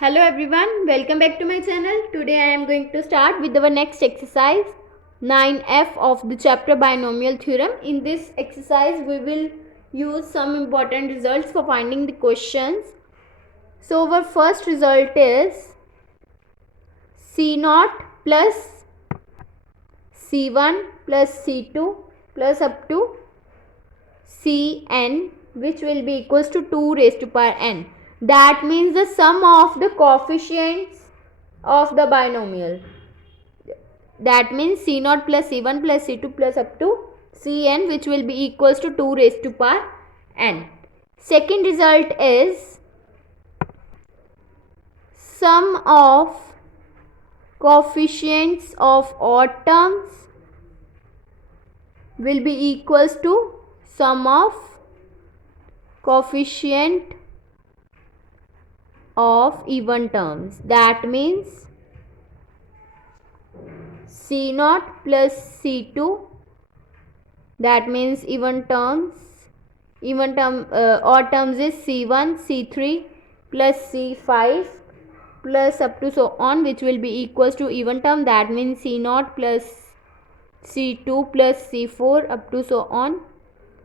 Hello everyone, welcome back to my channel. Today I am going to start with our next exercise 9F of the chapter binomial theorem. In this exercise we will use some important results for finding the questions. So our first result is C0 plus C1 plus C2 plus up to Cn, which will be equals to 2 raised to power n. That means the sum of the coefficients of the binomial. That means C0 plus C1 plus C2 plus up to Cn, which will be equals to 2 raised to power n. Second result is sum of coefficients of odd terms will be equals to sum of coefficient of even terms. That means C0 plus C2, that means odd terms is C1 C3 plus C5 plus up to so on, which will be equals to even term. That means C0 plus C2 plus C4 up to so on,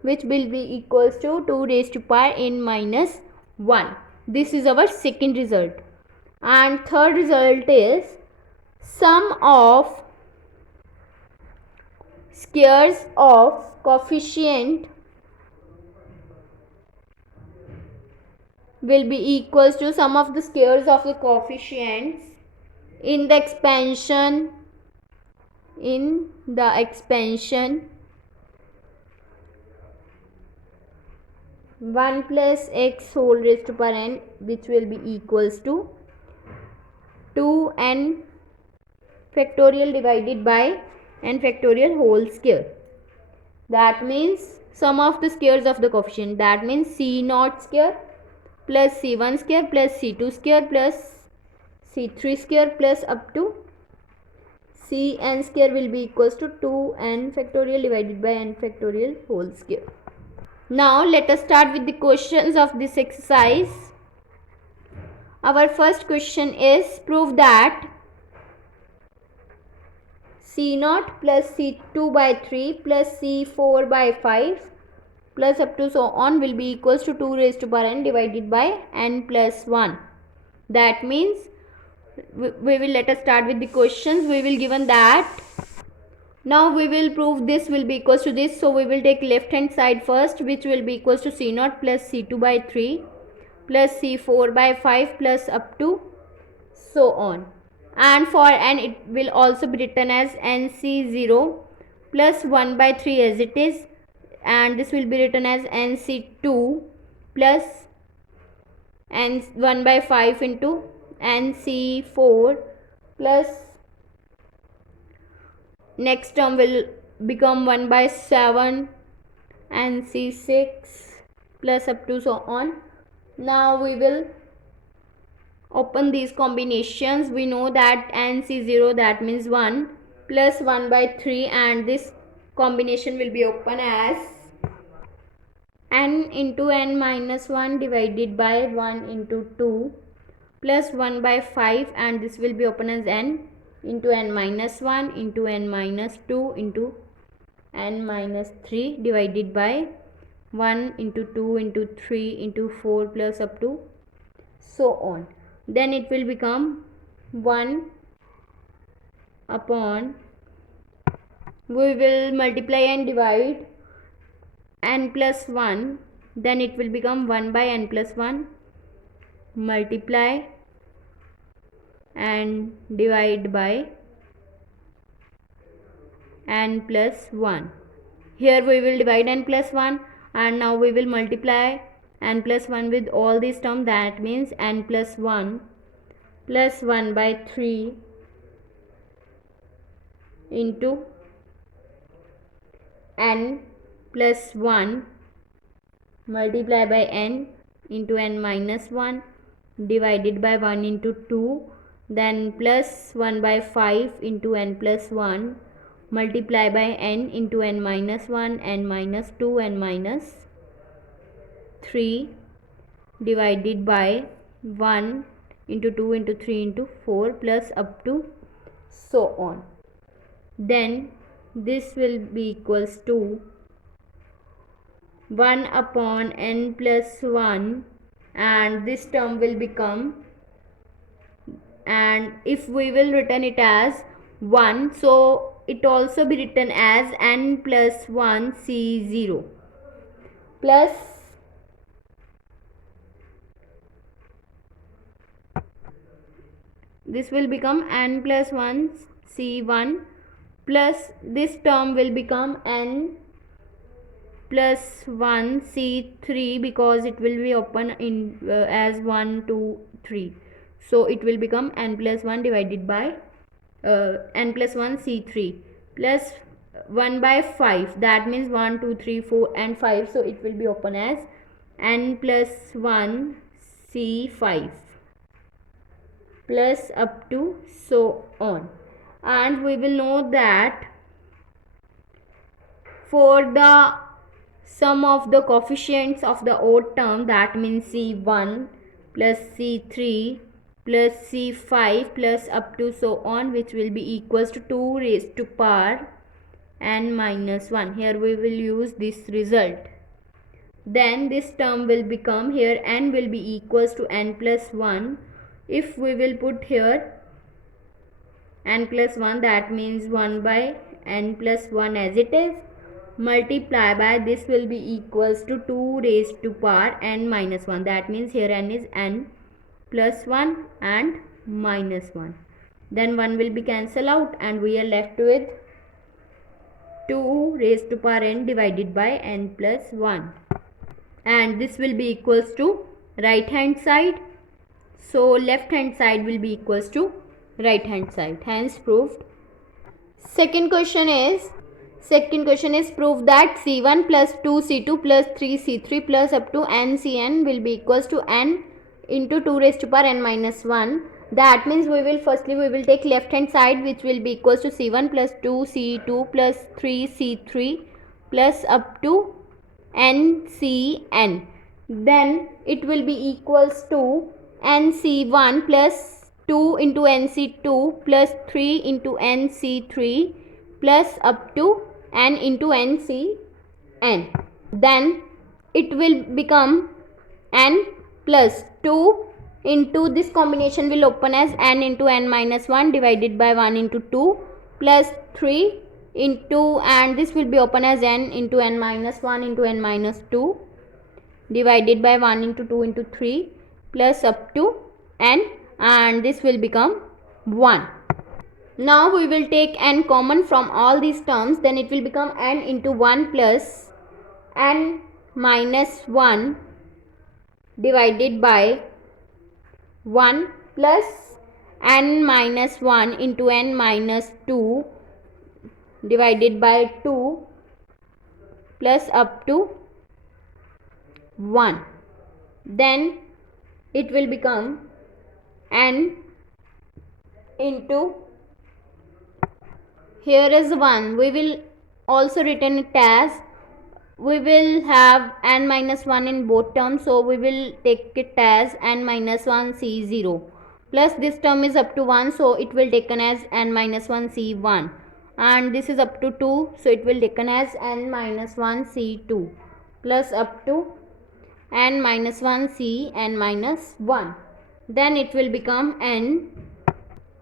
which will be equals to 2 raised to power n minus 1. This is our second result. And third result is sum of squares of coefficient will be equals to sum of the squares of the coefficients in the expansion 1 plus x whole raised to power n, which will be equals to 2n factorial divided by n factorial whole square. That means sum of the squares of the coefficient, that means C0 square plus C1 square plus C2 square plus C3 square plus up to Cn square will be equals to 2n factorial divided by n factorial whole square. Now let us start with the questions of this exercise. Our first question is prove that C0 plus C2 by 3 plus C4 by 5 plus up to so on will be equals to 2 raised to power n divided by n plus 1. That means we will let us start with the questions. We will given that now we will prove this will be equals to this. So we will take left hand side first, which will be equals to C0 plus C2 by 3 plus C4 by 5 plus up to so on. And for n it will also be written as nc0 plus 1 by 3 as it is, and this will be written as nc2 plus n1 by 5 into nc4 plus next term will become 1 by 7 nc6 plus up to so on. Now we will open these combinations. We know that nc0, that means 1 plus 1 by 3, and this combination will be open as n into n minus 1 divided by 1 into 2 plus 1 by 5, and this will be open as n into n minus 1 into n minus 2 into n minus 3 divided by 1 into 2 into 3 into 4 plus up to so on. Then it will become 1 upon, we will multiply and divide n plus 1, then it will become 1 by n plus 1 multiply and divide by n plus 1. Here we will divide n plus 1, and now we will multiply n plus 1 with all these terms. That means n plus 1 plus 1 by 3 into n plus 1 multiply by n into n minus 1 divided by 1 into 2, then plus 1 by 5 into n plus 1 multiply by n into n minus 1, n minus 2, n minus 3 divided by 1 into 2 into 3 into 4 plus up to so on. Then this will be equals to 1 upon n plus 1, and this term will become, and if we will written it as 1, so it also be written as n plus 1 C0 plus this will become n plus 1 C1 plus this term will become n plus 1 C3 because it will be open in as 1 2 3, so it will become n plus 1 divided by n plus 1 C3 plus 1 by 5, that means 1 2 3 4 and 5, so it will be open as n plus 1 C5 plus up to so on. And we will know that for the sum of the coefficients of the odd term, that means C1 plus C3 plus C5 plus up to so on, which will be equals to 2 raised to power n minus 1. Here we will use this result. Then this term will become, here n will be equals to n plus 1. If we will put here n plus 1, that means 1 by n plus 1 as it is, multiply by this will be equals to 2 raised to power n minus 1. That means here n is n plus 1 and minus 1. Then 1 will be cancelled out and we are left with 2 raised to power n divided by n plus 1. And this will be equals to right hand side. So left hand side will be equals to right hand side. Hence proved. Second question is prove that C1 plus 2C2 plus 3C3 plus up to NCN will be equals to n into 2 raised to power n minus 1. That means we will take left hand side, which will be equals to C1 plus 2C2 plus 3C3 plus up to NCN. Then it will be equals to NC1 plus 2 into NC2 plus 3 into NC3 plus up to n into NCN. Then it will become n plus 2 into this combination will open as n into n minus 1 divided by 1 into 2 plus 3 into, and this will be open as n into n minus 1 into n minus 2 divided by 1 into 2 into 3 plus up to n, and this will become 1. Now we will take n common from all these terms, then it will become n into 1 plus n minus 1 divided by 1 plus n minus 1 into n minus 2 divided by 2 plus up to 1. Then it will become n into, here is 1, we will also written it as, we will have n minus 1 in both terms, so we will take it as n minus 1 C0 plus this term is up to 1, so it will taken as n minus 1 C1, and this is up to 2, so it will taken as n minus 1 C2 plus up to n minus 1 C n minus 1. Then it will become n.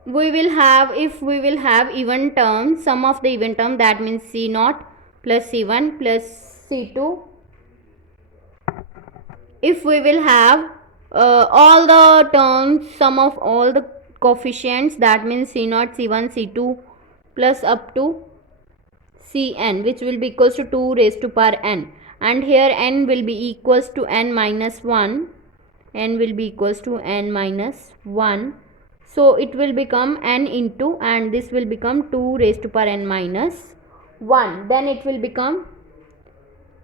We will have, if we will have even term, sum of the even term, that means C0 plus C1 plus C2. If we will have all the terms, sum of all the coefficients, that means C0, C1, C2 plus up to Cn, which will be equals to 2 raised to power n, and here n will be equals to n minus 1, n will be equals to n minus 1, so it will become n into, and this will become 2 raised to power n minus 1. Then it will become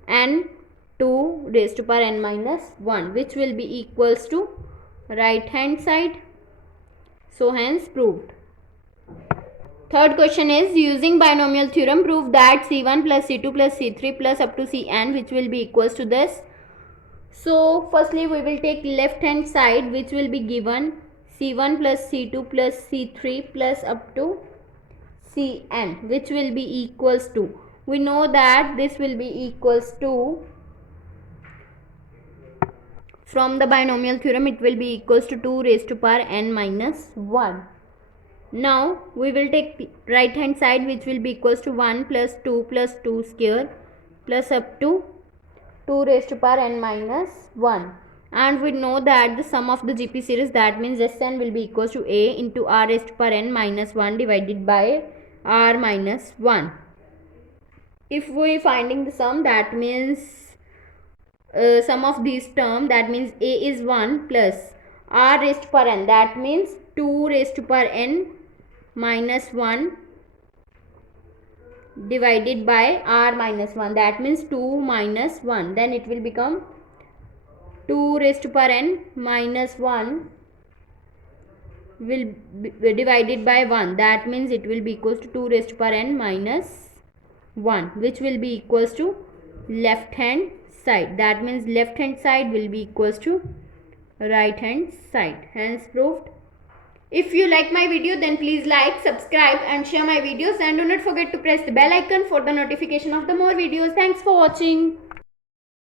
n 2 raised to power n minus 1, which will be equals to right hand side. So hence proved. Third question is, using binomial theorem, prove that C1 plus C2 plus C3 plus up to Cn, which will be equals to this. So firstly we will take left hand side, which will be given C1 plus C2 plus C3 plus up to Cn, which will be equals to, we know that this will be equals to, from the binomial theorem, it will be equals to 2 raised to power n minus 1. Now we will take the right hand side, which will be equals to 1 plus 2 square plus up to 2 raised to power n minus 1. And we know that the sum of the GP series, that means Sn will be equals to A into R raised to power n minus 1 divided by R minus 1. If we finding the sum, that means sum of these term, that means A is 1 plus R raised to power n, that means 2 raised to power n minus 1 divided by R minus 1, that means 2 minus 1, then it will become 2 raised to power n minus 1 will be divided by 1, that means it will be equals to 2 raised to power n minus 1, which will be equals to left hand side, that means left hand side will be equals to right hand side. Hence proved. If you like my video, then please like, subscribe and share my videos, and do not forget to press the bell icon for the notification of the more videos. Thanks for watching.